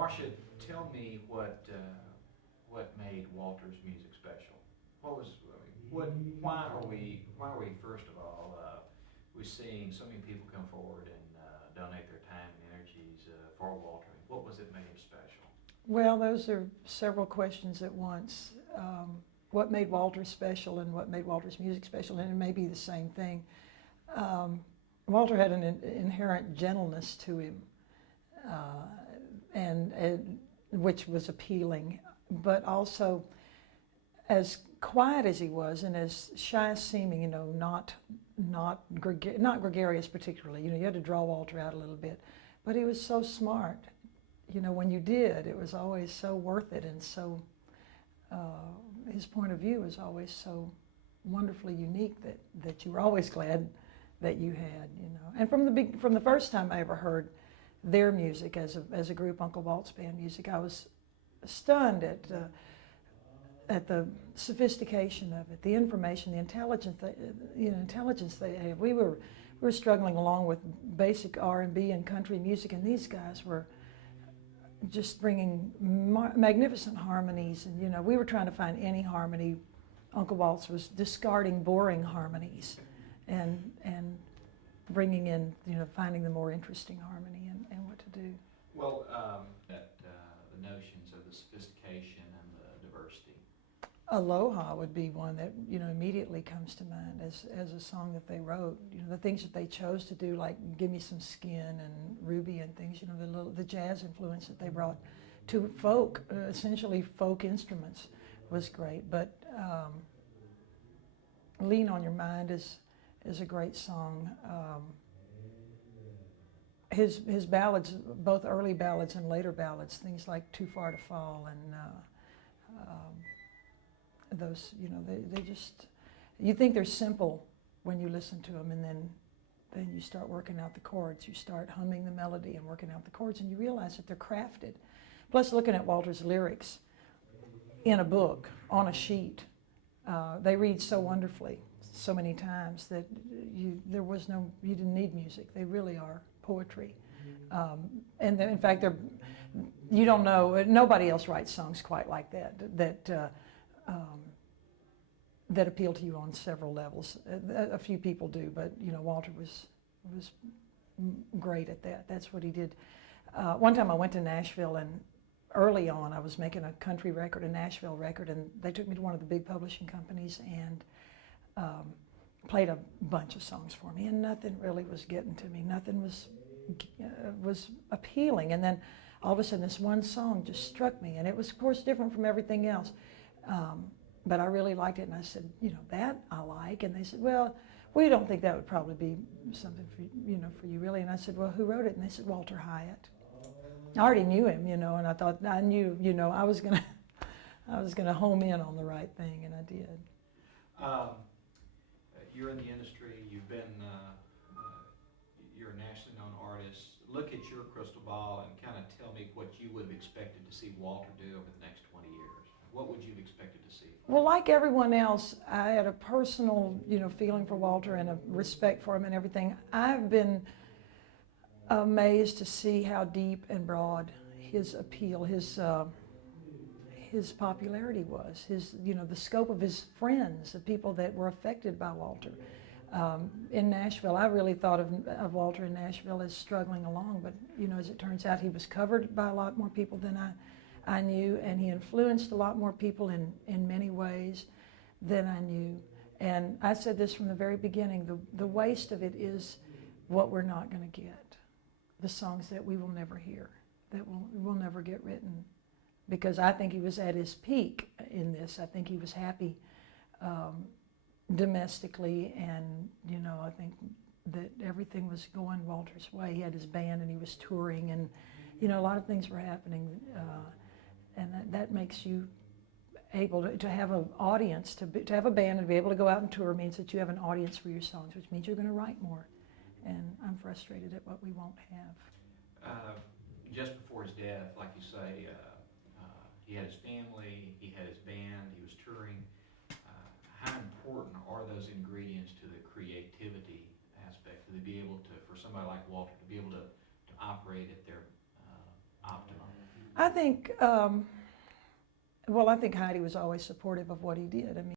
Marcia, tell me what made Walter's music special. What was what? Why are we first of all we're seeing so many people come forward and donate their time and energies for Walter. What was it made him special? Well, those are several questions at once. What made Walter special and what made Walter's music special, and it may be the same thing. Walter had an inherent gentleness to him, and which was appealing, but also as quiet as he was and as shy seeming, not gregarious particularly. You had to draw Walter out a little bit, but he was so smart. When you did, it was always so worth it, and so his point of view was always so wonderfully unique that you were always glad that you had. And from the first time I ever heard their music as a group, Uncle Walt's band music, I was stunned at the sophistication of it, the information, the intelligence they have. We were struggling along with basic R&B and country music, and these guys were just bringing magnificent harmonies, and we were trying to find any harmony. Uncle Waltz was discarding boring harmonies and bringing in, finding the more interesting harmony and what to do. Well, the notions of the sophistication and the diversity. Aloha would be one that immediately comes to mind as a song that they wrote. The things that they chose to do, like "Give Me Some Skin" and "Ruby" and things. The jazz influence that they brought to folk, essentially folk instruments, was great. But "Lean on Your Mind" is a great song. His ballads, both early ballads and later ballads, things like "Too Far to Fall" and those, they just, you think they're simple when you listen to them, and then you start working out the chords. You start humming the melody and working out the chords, and you realize that they're crafted. Plus, looking at Walter's lyrics in a book, on a sheet, they read so wonderfully so many times that you didn't need music. They really are poetry. And in fact, you don't know, nobody else writes songs quite like that appeal to you on several levels. A few people do, but Walter was great at that. That's what he did. One time I went to Nashville, and early on I was making a country record, a Nashville record, and they took me to one of the big publishing companies and played a bunch of songs for me, and nothing really was getting to me. Nothing was appealing, and then all of a sudden this one song just struck me, and it was of course different from everything else. But I really liked it, and I said, that I like. And they said, well, we don't think that would probably be something for you really. And I said, well, who wrote it? And they said, Walter Hyatt. I already knew him, and I thought I knew, I was gonna home in on the right thing, and I did. You're in the industry. You've been, you're a nationally known artist. Look at your crystal ball and kind of tell me what you would have expected to see Walter do over the next 20 years. What would you have expected to see? Well, like everyone else, I had a personal, feeling for Walter and a respect for him and everything. I've been amazed to see how deep and broad his appeal, his popularity was, the scope of his friends, the people that were affected by Walter. In Nashville, I really thought of Walter in Nashville as struggling along, but as it turns out, he was covered by a lot more people than I knew, and he influenced a lot more people in many ways than I knew. And I said this from the very beginning, the waste of it is what we're not going to get, the songs that we will never hear, that will never get written. Because I think he was at his peak in this. I think he was happy domestically, and I think that everything was going Walter's way. He had his band and he was touring, and a lot of things were happening. And that makes you able to have an audience, to have a band and be able to go out and tour means that you have an audience for your songs, which means you're going to write more. And I'm frustrated at what we won't have. Just before his death, like you say, he had his family, he had his band, he was touring. How important are those ingredients to the creativity aspect? To be able to, for somebody like Walter, to be able to operate at their optimum? I think, well, I think Heidi was always supportive of what he did. I mean,